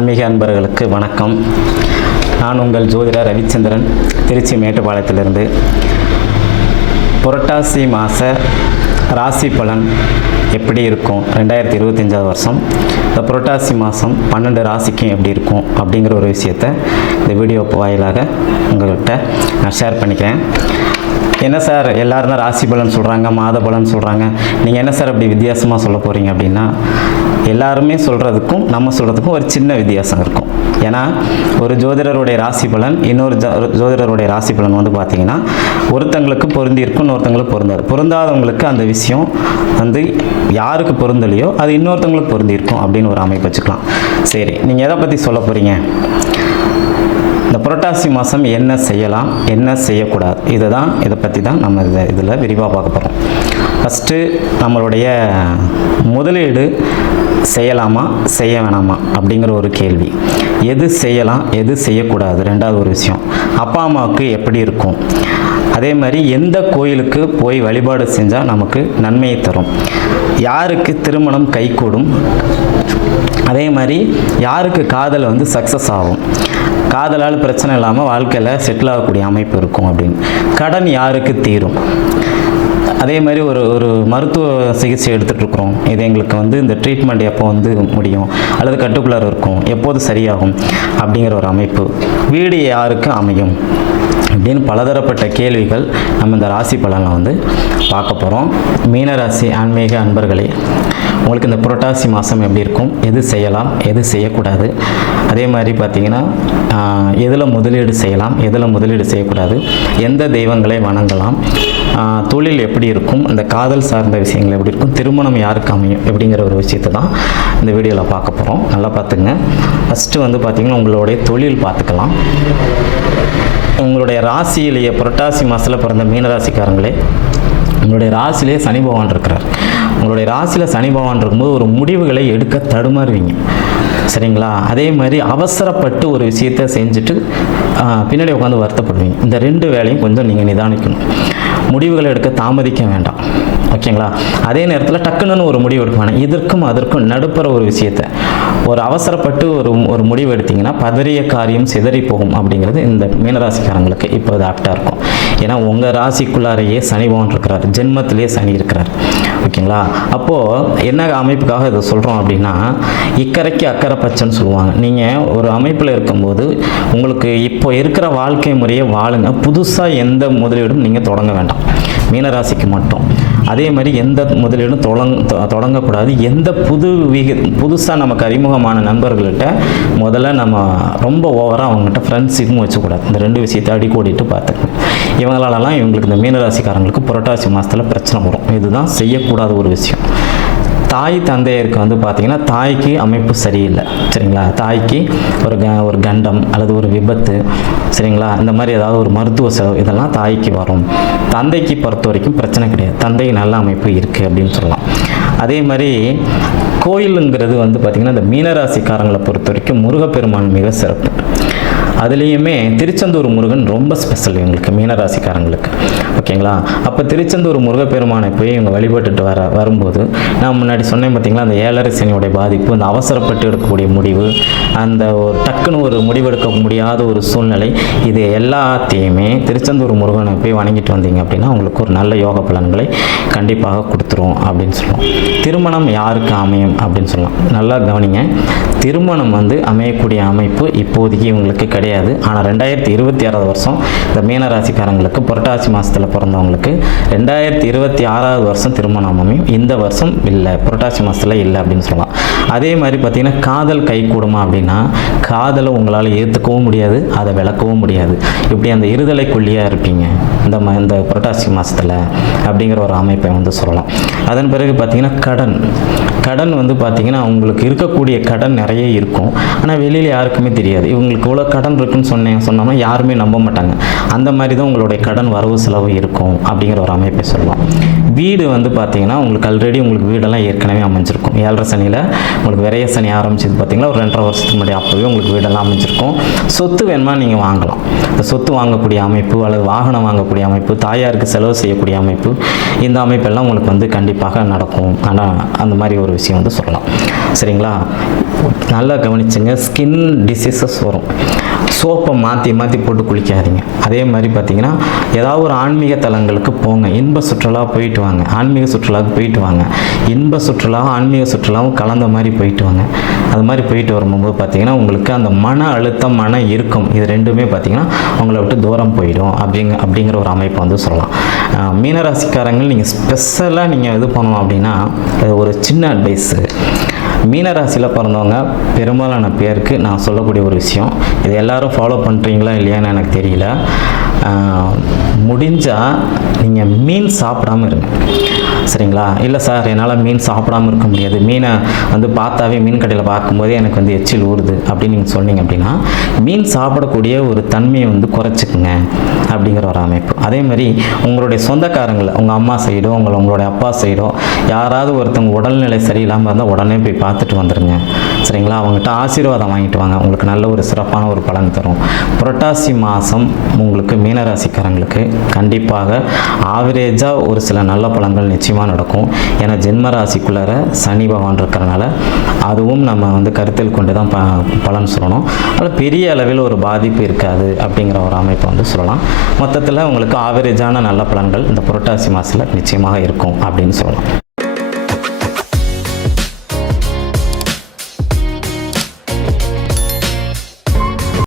ஆன்மீக அன்பர்களுக்கு வணக்கம். நான் உங்கள் ஜோதிடர் ரவிச்சந்திரன், திருச்சி மேட்டுப்பாளையத்திலிருந்து. புரட்டாசி மாத ராசி பலன் எப்படி இருக்கும் 2025 வருஷம், இந்த புரட்டாசி மாதம் 12 ராசிக்கும் எப்படி இருக்கும் அப்படிங்கிற ஒரு விஷயத்தை இந்த வீடியோ வாயிலாக உங்கள்கிட்ட நான் ஷேர் பண்ணிக்கிறேன். என்ன சார் எல்லோரும் தான் ராசி பலன் சொல்கிறாங்க, மாத பலன் சொல்கிறாங்க, நீங்கள் என்ன சார் அப்படி வித்தியாசமாக சொல்ல போகிறீங்க அப்படின்னா, எல்லாருமே சொல்கிறதுக்கும் நம்ம சொல்கிறதுக்கும் ஒரு சின்ன வித்தியாசம் இருக்கும். ஏன்னா ஒரு ஜோதிடருடைய ராசி பலன் இன்னொரு ஜோதிடருடைய ராசி பலன் வந்து பார்த்திங்கன்னா ஒருத்தங்களுக்கு பொருந்தி இருக்கும், இன்னொருத்தங்களுக்கு பொருந்தாது. பொருந்தாதவங்களுக்கு அந்த விஷயம் வந்து யாருக்கு பொருந்தலையோ அது இன்னொருத்தங்களுக்கு பொருந்தி இருக்கும் அப்படின்னு ஒரு அமைப்பு வச்சுக்கலாம். சரி, நீங்கள் எதை பற்றி சொல்ல போகிறீங்க, இந்த புரட்டாசி மாதம் என்ன செய்யலாம், என்ன செய்யக்கூடாது, இதை பற்றி தான் நம்ம இதில் விரிவாக பார்க்க போகிறோம். ஃபஸ்ட்டு நம்மளுடைய முதலீடு செய்யலாமா செய்ய வேணாமா அப்படிங்கிற ஒரு கேள்வி. எது செய்யலாம் எது செய்யக்கூடாது, ரெண்டாவது ஒரு விஷயம், அப்பா அம்மாவுக்கு எப்படி இருக்கும், அதே மாதிரி எந்த கோயிலுக்கு போய் வழிபாடு செஞ்சால் நமக்கு நன்மையை தரும், யாருக்கு திருமணம் கைகூடும், அதே மாதிரி யாருக்கு காதல் வந்து சக்ஸஸ் ஆகும், காதலால் பிரச்சனை இல்லாமல் வாழ்க்கையில் செட்டில் ஆகக்கூடிய அமைப்பு இருக்கும் அப்படின்னு, கடன் யாருக்கு தீரும், அதே மாதிரி ஒரு மருத்துவ சிகிச்சை எடுத்துகிட்ருக்குறோம், இது எங்களுக்கு வந்து இந்த ட்ரீட்மெண்ட் எப்போ வந்து முடியும் அல்லது கட்டுக்குள்ளார இருக்கும், எப்போது சரியாகும் அப்படிங்கிற ஒரு அமைப்பு, வீடு யாருக்கு அமையும் அப்படின்னு பலதரப்பட்ட கேள்விகள் நம்ம இந்த ராசி பலனில் வந்து பார்க்க போகிறோம். மீனராசி ஆன்மீக அன்பர்களே, உங்களுக்கு இந்த புரட்டாசி மாதம் எப்படி இருக்கும், எது செய்யலாம் எது செய்யக்கூடாது, அதே மாதிரி பார்த்திங்கன்னா எதில் முதலீடு செய்யலாம் எதில் முதலீடு செய்யக்கூடாது, எந்த தெய்வங்களை வணங்கலாம், தொழில் எப்படி இருக்கும், இந்த காதல் சார்ந்த விஷயங்கள் எப்படி இருக்கும், திருமணம் யாருக்கு அமையும் அப்படிங்கிற ஒரு விஷயத்தை தான் இந்த வீடியோவில் பார்க்க போகிறோம். நல்லா பார்த்துங்க. ஃபஸ்ட்டு வந்து பார்த்திங்கன்னா உங்களுடைய தொழில் பார்த்துக்கலாம். உங்களுடைய ராசியிலேயே புரட்டாசி மாதத்தில் பிறந்த மீனராசிக்காரங்களே, உங்களுடைய ராசியிலே சனி பகவான் இருக்கிறார். உங்களுடைய ராசியில் சனி பகவான் இருக்கும்போது ஒரு முடிவுகளை எடுக்க தடுமாறுவீங்க, சரிங்களா? அதே மாதிரி அவசரப்பட்டு ஒரு விஷயத்தை செஞ்சுட்டு பின்னாடி உட்காந்து வருத்தப்படுவீங்க. இந்த ரெண்டு வேலையும் கொஞ்சம் நீங்கள் நிதானிக்கணும். முடிவுகளை எடுக்க தாமதிக்க வேண்டாம், ஓகேங்களா? அதே நேரத்தில் டக்குன்னு ஒரு முடிவு எடுக்க வேண்டாம். இதற்கும் அதற்கும் நடுப்புற ஒரு விஷயத்தை ஒரு அவசரப்பட்டு ஒரு முடிவு எடுத்திங்கன்னா பதறிய காரியம் சிதறி போகும் அப்படிங்கிறது இந்த மீனராசிக்காரங்களுக்கு இப்போ அது ஆப்டாக இருக்கும். ஏன்னா உங்கள் ராசிக்குள்ளாரையே சனி பகவான் இருக்கிறார், ஜென்மத்திலேயே சனி இருக்கிறார், ஓகேங்களா? அப்போது என்ன அமைப்புக்காக இதை சொல்கிறோம் அப்படின்னா, இக்கரைக்கு அக்கறை பச்சைன்னு சொல்லுவாங்க. நீங்கள் ஒரு அமைப்பில் இருக்கும்போது உங்களுக்கு இப்போ இருக்கிற வாழ்க்கை முறையை வாழுங்க. புதுசாக எந்த முதலீடும் நீங்கள் தொடங்க வேண்டாம், மீனராசிக்கு மட்டும். அதே மாதிரி எந்த முதலீடும் தொடங்கக்கூடாது. எந்த புதுசாக நமக்கு அறிமுகமான நண்பர்கள்கிட்ட முதல்ல நம்ம ரொம்ப ஓவராக அவங்ககிட்ட ஃப்ரெண்ட்ஷிப்பும் வச்சுக்கூடாது. இந்த ரெண்டு விஷயத்தை அடிக்கோடிட்டு பார்த்துக்கணும். இவங்களாலலாம் இவங்களுக்கு இந்த மீனராசிக்காரங்களுக்கு புரட்டாசி மாதத்தில் பிரச்சனை வரும். இதுதான் செய்யக்கூடாத ஒரு விஷயம். தாய் தந்தையருக்கு வந்து பார்த்திங்கன்னா தாய்க்கு அமைப்பு சரியில்லை, சரிங்களா? தாய்க்கு ஒரு கண்டம் அல்லது ஒரு விபத்து, சரிங்களா? இந்த மாதிரி ஏதாவது ஒரு மருத்துவ செலவு இதெல்லாம் தாய்க்கு வரும். தந்தைக்கு பொறுத்த வரைக்கும் பிரச்சனை கிடையாது, தந்தை நல்ல அமைப்பு இருக்குது அப்படின்னு சொல்லலாம். அதே மாதிரி கோயிலுங்கிறது வந்து பார்த்திங்கன்னா இந்த மீனராசிக்காரங்களை பொறுத்த வரைக்கும் முருகப்பெருமான் மிக சிறப்பு. அதுலேயுமே திருச்செந்தூர் முருகன் ரொம்ப ஸ்பெஷல் இவங்களுக்கு மீனராசிக்காரங்களுக்கு, ஓகேங்களா? அப்போ திருச்செந்தூர் முருகப்பெருமானை போய் இவங்க வழிபட்டுட்டு வரும்போது நான் முன்னாடி சொன்னேன் பார்த்திங்களா, அந்த 7.5 சனியோடைய பாதிப்பு, அந்த அவசரப்பட்டு எடுக்கக்கூடிய முடிவு, அந்த ஒரு டக்குன்னு ஒரு முடிவெடுக்க முடியாத ஒரு சூழ்நிலை, இது எல்லாத்தையுமே திருச்செந்தூர் முருகனை போய் வணங்கிட்டு வந்தீங்க அப்படின்னா உங்களுக்கு ஒரு நல்ல யோக பலன்களை கண்டிப்பாக கொடுத்துரும் அப்படின்னு சொல்லுவோம். திருமணம் யாருக்கு அமையும் அப்படின்னு சொல்லலாம். நல்லா கவனிங்க, திருமணம் வந்து அமையக்கூடிய அமைப்பு இப்போதைக்கு இவங்களுக்கு கிடையாது. ஆனால் 2026 வருஷம் இந்த மீனராசிக்காரங்களுக்கு புரட்டாசி மாதத்தில் பிறந்தவங்களுக்கு 2026 வருஷம் திருமணம் அமையும். இந்த வருஷம் இல்லை, புரட்டாசி மாதத்தில் இல்லை அப்படின்னு சொல்லலாம். அதே மாதிரி பார்த்திங்கன்னா காதல் கை கூடுமா அப்படின்னா, காதலை உங்களால் ஏற்றுக்கவும் முடியாது, அதை விளக்கவும் முடியாது. இப்படி அந்த இருதலைக்குள்ளியாக இருப்பீங்க இந்த புரட்டாசி மாதத்தில் அப்படிங்கிற ஒரு அமைப்பை வந்து சொல்லலாம். அதன் பிறகு பார்த்திங்கன்னா கடன் வந்து பார்த்திங்கன்னா உங்களுக்கு இருக்கக்கூடிய கடன் நிறைய இருக்கும், ஆனால் வெளியில் யாருக்குமே தெரியாது. இவங்களுக்கு இவ்வளோ கடன் இருக்குன்னு சொன்னோம்னா யாருமே நம்ப மாட்டாங்க. அந்த மாதிரி தான் உங்களுடைய கடன் வரவு செலவு இருக்கும் அப்படிங்கிற ஒரு அமைப்பை சொல்லலாம். வீடு வந்து பார்த்தீங்கன்னா உங்களுக்கு ஆல்ரெடி உங்களுக்கு வீடெல்லாம் ஏற்கனவே அமைஞ்சிருக்கும். 7.5 சனியில் உங்களுக்கு விரைய சனி ஆரம்பிச்சது பார்த்தீங்கன்னா ஒரு 2.5 வருஷத்துக்கு முன்னாடி அப்போவே உங்களுக்கு வீடெல்லாம் அமைஞ்சிருக்கும். சொத்து வேணுமா நீங்கள் வாங்கலாம். இந்த சொத்து வாங்கக்கூடிய அமைப்பு அல்லது வாகனம் வாங்கக்கூடிய அமைப்பு, தாயாருக்கு செலவு செய்யக்கூடிய அமைப்பு, இந்த அமைப்பெல்லாம் உங்களுக்கு வந்து கண்டிப்பாக நடக்கும். ஆனால் அந்த மாதிரி ஒரு விஷயம் வந்து சொல்லலாம். சரிங்களா? நல்லா கவனிச்சுங்க. ஸ்கின் டிசீசஸ் வரும். சோப்பை மாற்றி மாற்றி போட்டு குளிக்காதீங்க. அதே மாதிரி பார்த்தீங்கன்னா ஏதாவது ஒரு ஆன்மீக தலங்களுக்கு போங்க. இன்ப சுற்றுலா போயிட்டு வாங்க. ஆன்மீக சுற்றுலாவுக்கு போயிட்டு வாங்க. இன்ப சுற்றுலாவும் ஆன்மீக சுற்றுலாவும் கலந்த மாதிரி போயிட்டு வாங்க. அது மாதிரி போயிட்டு வரும்போது பார்த்தீங்கன்னா உங்களுக்கு அந்த மன அழுத்தம், மன இறுக்கம், இது ரெண்டுமே பார்த்தீங்கன்னா உங்களை விட்டு தூரம் போயிடும் அப்படிங்கிற ஒரு அமைப்பை வந்து சொல்லலாம். மீனராசிக்காரங்கள் நீங்கள் ஸ்பெஷலாக நீங்கள் இது பண்ணணும் அப்படின்னா ஒரு சின்ன அட்வைஸு. மீனராசியில் பிறந்தவங்க பெரும்பாலான பேருக்கு நான் சொல்லக்கூடிய ஒரு விஷயம், இது எல்லாரும் ஃபாலோ பண்ணுறீங்களா இல்லையான்னு எனக்கு தெரியல. முடிஞ்சால் நீங்கள் மீன் சாப்பிடாமல் இருங்க. சரிங்களா? இல்லை சார் என்னால் மீன் சாப்பிடாமல் இருக்க முடியாது, மீனை வந்து பார்த்தாவே மீன் கடையில் பார்க்கும்போதே எனக்கு வந்து எச்சில் ஊறுது அப்படின்னு நீங்கள் சொன்னீங்க அப்படின்னா மீன் சாப்பிடக்கூடிய ஒரு தன்மையை வந்து குறைச்சிக்குங்க அப்படிங்கிற ஒரு அமைப்பு. அதே மாதிரி உங்களுடைய சொந்தக்காரங்களை, உங்கள் அம்மா சைடோ உங்களுடைய அப்பா சைடோ யாராவது ஒருத்தவங்க உடல்நிலை சரியில்லாமல் இருந்தால் உடனே போய் பார்த்துட்டு வந்துடுங்க. சரிங்களா? அவங்ககிட்ட ஆசீர்வாதம் வாங்கிட்டு வாங்க. உங்களுக்கு நல்ல ஒரு சிறப்பான ஒரு பலன் தரும். புரட்டாசி மாதம் உங்களுக்கு மீனராசிக்காரங்களுக்கு கண்டிப்பாக ஆவரேஜாக ஒரு சில நல்ல பலன்கள் நிச்சயமாக நடக்கும். ஏன்னா ஜென்ம ராசிக்குள்ளார சனி பகவான் இருக்கிறனால அதுவும் நம்ம வந்து கருத்தில் கொண்டு தான் பலன் சொல்லணும். அதில் பெரிய அளவில் ஒரு பாதிப்பு இருக்காது அப்படிங்கிற ஒரு அமைப்பை வந்து சொல்லலாம். மொத்தத்தில் உங்களுக்கு ஆவரேஜான நல்ல பலன்கள் இந்த புரட்டாசி மாதத்தில் நிச்சயமாக இருக்கும் அப்படின்னு சொல்லலாம்.